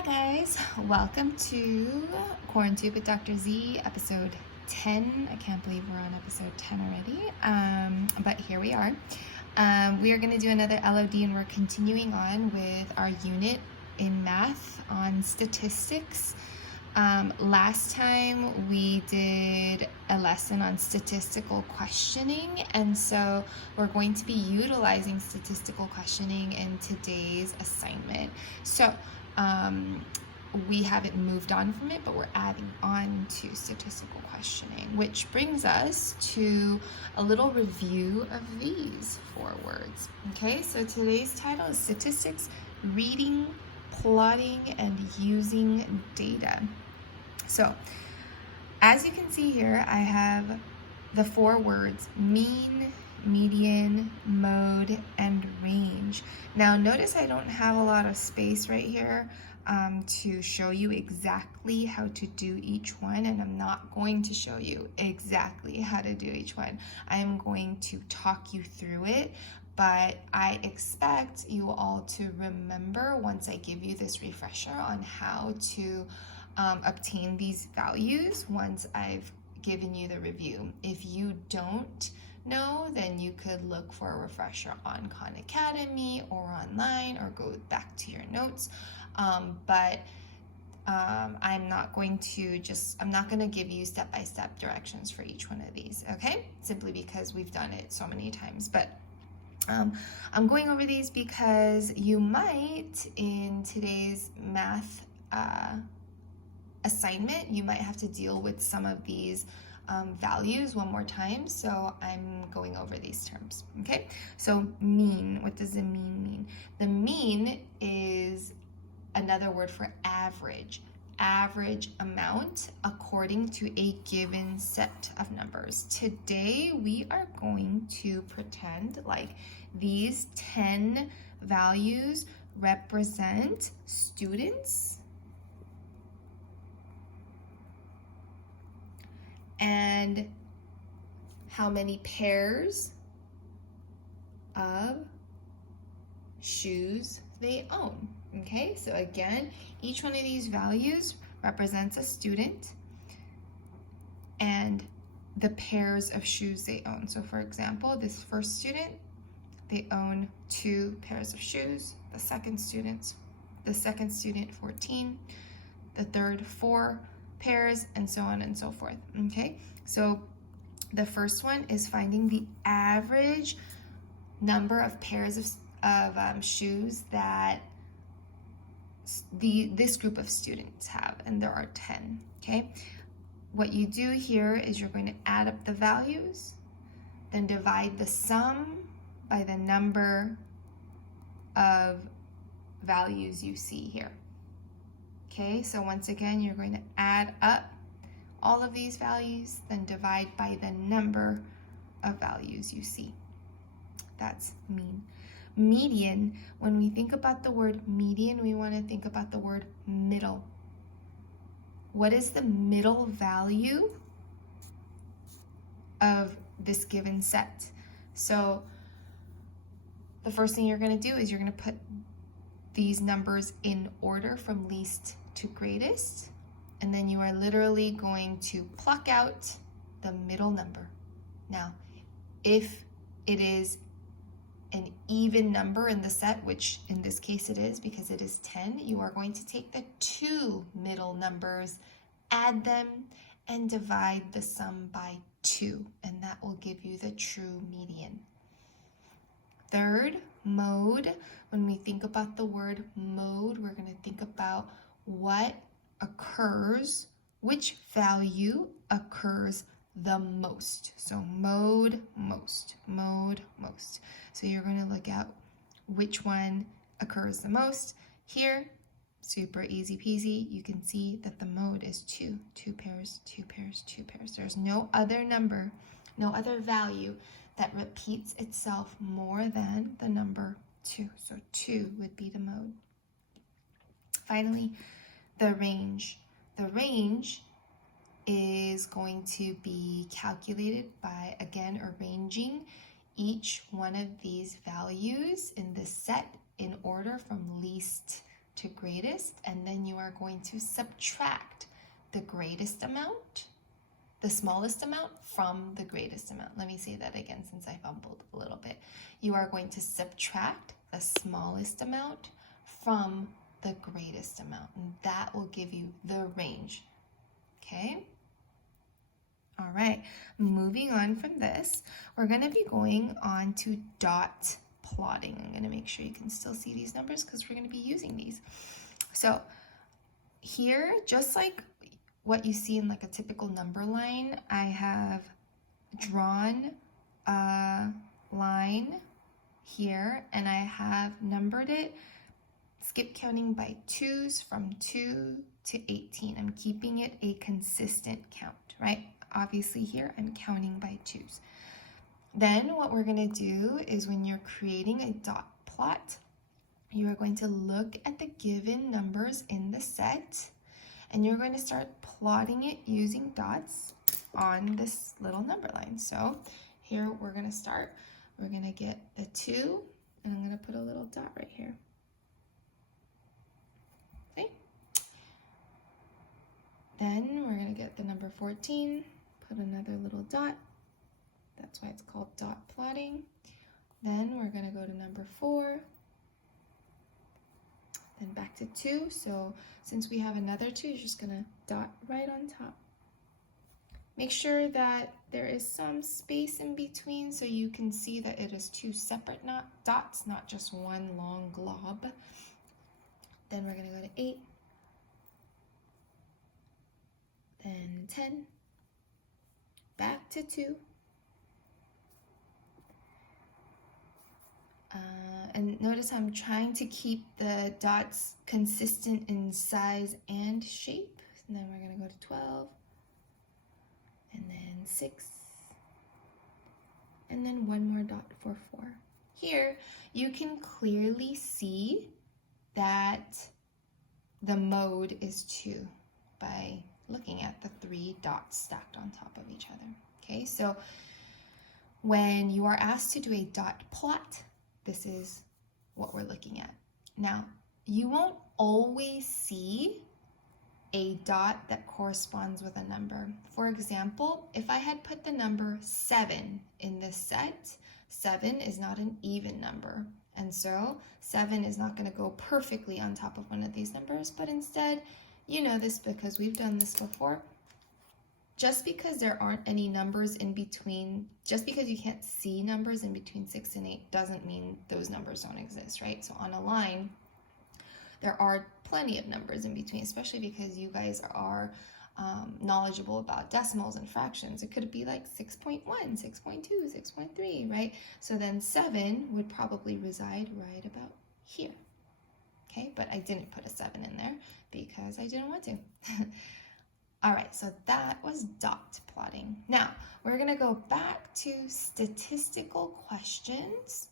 Hi guys, welcome to QuaranTUBE with Dr. Z, episode 10. I can't believe we're on episode 10 already, but here we are. We are going to do another LOD and we're continuing on with our unit in math on statistics. Last time we did a lesson on statistical questioning, and so we're going to be utilizing statistical questioning in today's assignment. So we haven't moved on from it, but we're adding on to statistical questioning, which brings us to a little review of these 4 words. Okay, so today's title is Statistics, Reading, Plotting, and Using Data. So, as you can see here, I have the 4 words mean, median, mode, and range. Now notice I don't have a lot of space right here to show you exactly how to do each one, and I'm not going to show you exactly how to do each one. I am going to talk you through it, but I expect you all to remember once I give you this refresher on how to obtain these values once I've given you the review. If you don't know, then you could look for a refresher on Khan Academy or online or go back to your notes. But I'm not going to give you step-by-step directions for each one of these, okay? Simply because we've done it so many times. But I'm going over these because you might, in today's math assignment, you might have to deal with some of these values one more time, so I'm going over these terms, okay? So mean, what does the mean mean? The mean is another word for average amount according to a given set of numbers. Today we are going to pretend like these 10 values represent students and how many pairs of shoes they own. Okay, so again, each one of these values represents a student and the pairs of shoes they own. So for example, this first student, they own 2 pairs of shoes. The second student 14, the third 4 pairs, and so on and so forth. Okay, so the first one is finding the average number of pairs of shoes that this group of students have, and there are 10. Okay, what you do here is you're going to add up the values, then divide the sum by the number of values you see here. Okay, so once again, you're going to add up all of these values, then divide by the number of values you see. That's mean. Median, when we think about the word median, we want to think about the word middle. What is the middle value of this given set? So the first thing you're going to do is you're going to put these numbers in order from least to greatest, and then you are literally going to pluck out the middle number. Now, if it is an even number in the set, which in this case it is because it is 10, you are going to take the 2 middle numbers, add them, and divide the sum by 2, and that will give you the true median. Third, mode. When we think about the word mode, we're going to think about what occurs, which value occurs the most. So mode, most, mode, most. So you're going to look at which one occurs the most. Here, super easy peasy, you can see that the mode is 2 pairs, 2 pairs, 2 pairs. There's no other number, no other value that repeats itself more than the number 2. So 2 would be the mode. Finally, the range. The range is going to be calculated by, again, arranging each one of these values in this set in order from least to greatest, and then you are going to subtract the greatest amount, the smallest amount from the greatest amount. Let me say that again since I fumbled a little bit. You are going to subtract the smallest amount from the greatest amount, and that will give you the range. Okay? All right, moving on from this, we're going to be going on to dot plotting. I'm going to make sure you can still see these numbers because we're going to be using these. So here, just like what you see in like a typical number line, I have drawn a line here and I have numbered it, skip counting by 2s from 2 to 18. I'm keeping it a consistent count, right? Obviously here I'm counting by 2s. Then what we're going to do is when you're creating a dot plot, you are going to look at the given numbers in the set and you're going to start plotting it using dots on this little number line. So here we're going to start. We're going to get the 2 and I'm going to put a little dot right here. Okay. Then we're going to get the number 14, put another little dot. That's why it's called dot plotting. Then we're going to go to number 4, then back to 2. So since we have another 2, you're just going to dot right on top. Make sure that there is some space in between so you can see that it is 2 separate dots, not just one long glob. Then we're going to go to 8, then 10, back to 2. And notice I'm trying to keep the dots consistent in size and shape. And then we're going to go to 12, and then 6, and then one more dot for 4. Here, you can clearly see that the mode is 2 by looking at the 3 dots stacked on top of each other. Okay, so when you are asked to do a dot plot, this is what we're looking at. Now, you won't always see a dot that corresponds with a number. For example, if I had put the number 7 in this set, 7 is not an even number. And so 7 is not going to go perfectly on top of one of these numbers, but instead, you know this because we've done this before. Just because there aren't any numbers in between, just because you can't see numbers in between 6 and 8 doesn't mean those numbers don't exist, right? So on a line, there are plenty of numbers in between, especially because you guys are knowledgeable about decimals and fractions. It could be like 6.1, 6.2, 6.3, right? So then 7 would probably reside right about here, okay? But I didn't put a 7 in there because I didn't want to. All right, so that was dot plotting. Now, we're gonna go back to statistical questions,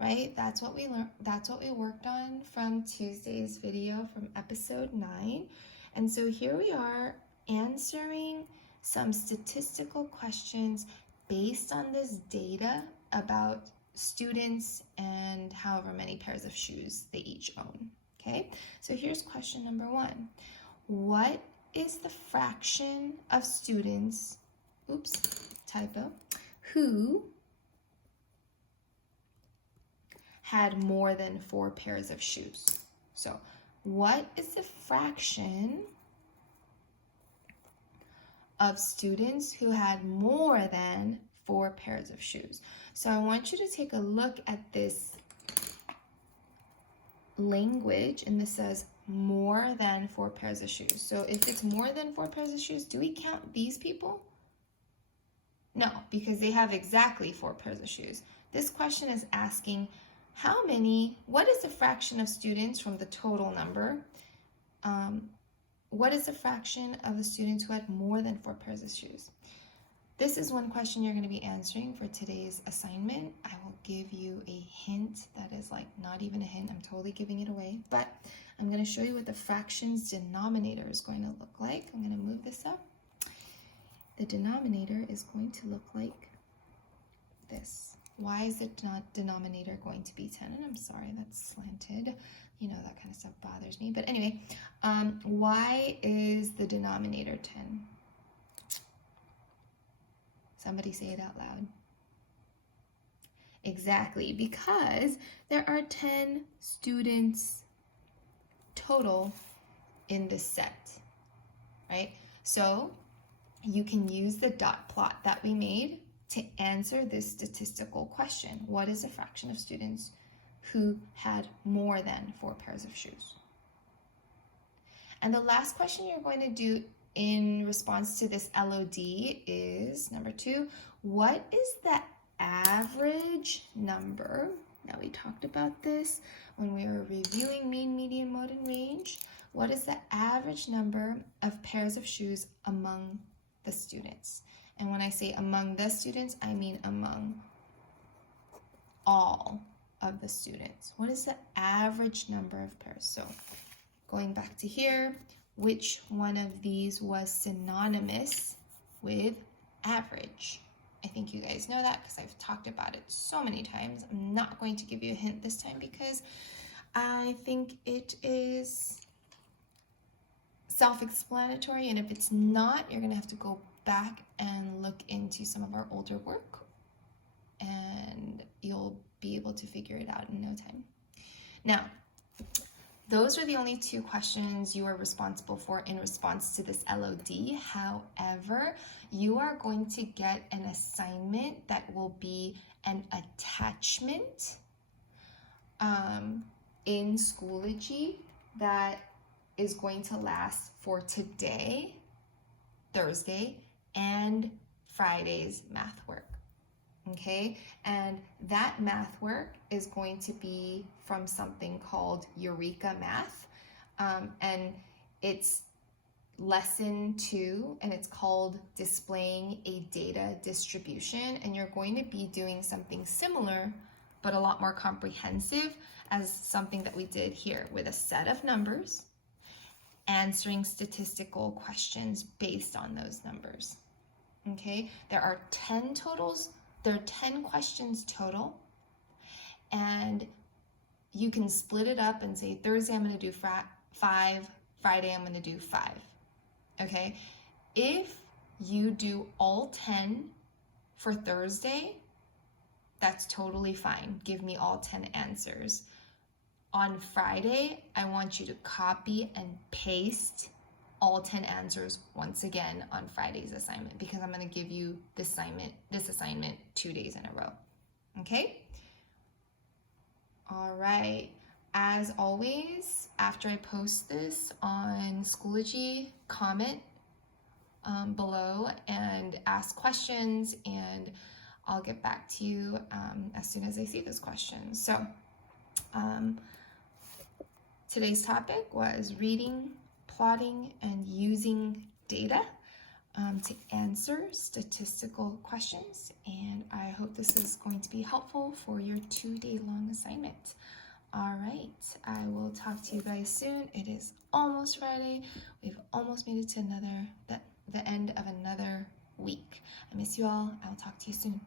right? That's what we learned, that's what we worked on from Tuesday's video from episode 9. And so here we are answering some statistical questions based on this data about students and however many pairs of shoes they each own, okay? So here's question number 1. What is the fraction of students, oops, typo, who had more than 4 pairs of shoes? So what is the fraction of students who had more than 4 pairs of shoes? So I want you to take a look at this language, and this says more than 4 pairs of shoes. So if it's more than 4 pairs of shoes, do we count these people? No, because they have exactly 4 pairs of shoes. This question is asking what is the fraction of students from the total number? What is the fraction of the students who had more than 4 pairs of shoes? This is one question you're going to be answering for today's assignment. I will give you a hint that is like not even a hint. I'm totally giving it away, but I'm going to show you what the fraction's denominator is going to look like. I'm going to move this up. The denominator is going to look like this. Why is the denominator going to be 10? And I'm sorry, that's slanted. You know, that kind of stuff bothers me. But anyway, why is the denominator 10? Somebody say it out loud. Exactly, because there are 10 students total in the set, right? So you can use the dot plot that we made to answer this statistical question. What is a fraction of students who had more than 4 pairs of shoes? And the last question you're going to do in response to this LOD is number 2. What is the average number? Now, we talked about this when we were reviewing mean, median, mode, and range. What is the average number of pairs of shoes among the students? And when I say among the students, I mean among all of the students. What is the average number of pairs? So going back to here, which one of these was synonymous with average? I think you guys know that because I've talked about it so many times. I'm not going to give you a hint this time because I think it is self-explanatory, and if it's not, you're gonna have to go back and look into some of our older work and you'll be able to figure it out in no time. Now, those are the only 2 questions you are responsible for in response to this LOD. However, you are going to get an assignment that will be an attachment in Schoology that is going to last for today, Thursday, and Friday's math work. Okay, and that math work is going to be from something called Eureka Math, and it's lesson 2, and it's called Displaying a Data Distribution, and you're going to be doing something similar but a lot more comprehensive as something that we did here with a set of numbers, answering statistical questions based on those numbers. Okay, there are 10 totals. There are 10 questions total, and you can split it up and say Thursday I'm going to do 5, Friday I'm going to do 5. Okay, if you do all 10 for Thursday, that's totally fine. Give me all 10 answers. On Friday, I want you to copy and paste all 10 answers once again on Friday's assignment, because I'm going to give you this assignment 2 days in a row. Okay? All right. As always, after I post this on Schoology, comment below and ask questions, and I'll get back to you as soon as I see those questions. So today's topic was reading, plotting, and using data to answer statistical questions, and I hope this is going to be helpful for your 2-day-long assignment. All right, I will talk to you guys soon. It is almost Friday. We've almost made it to the end of another week. I miss you all. I'll talk to you soon.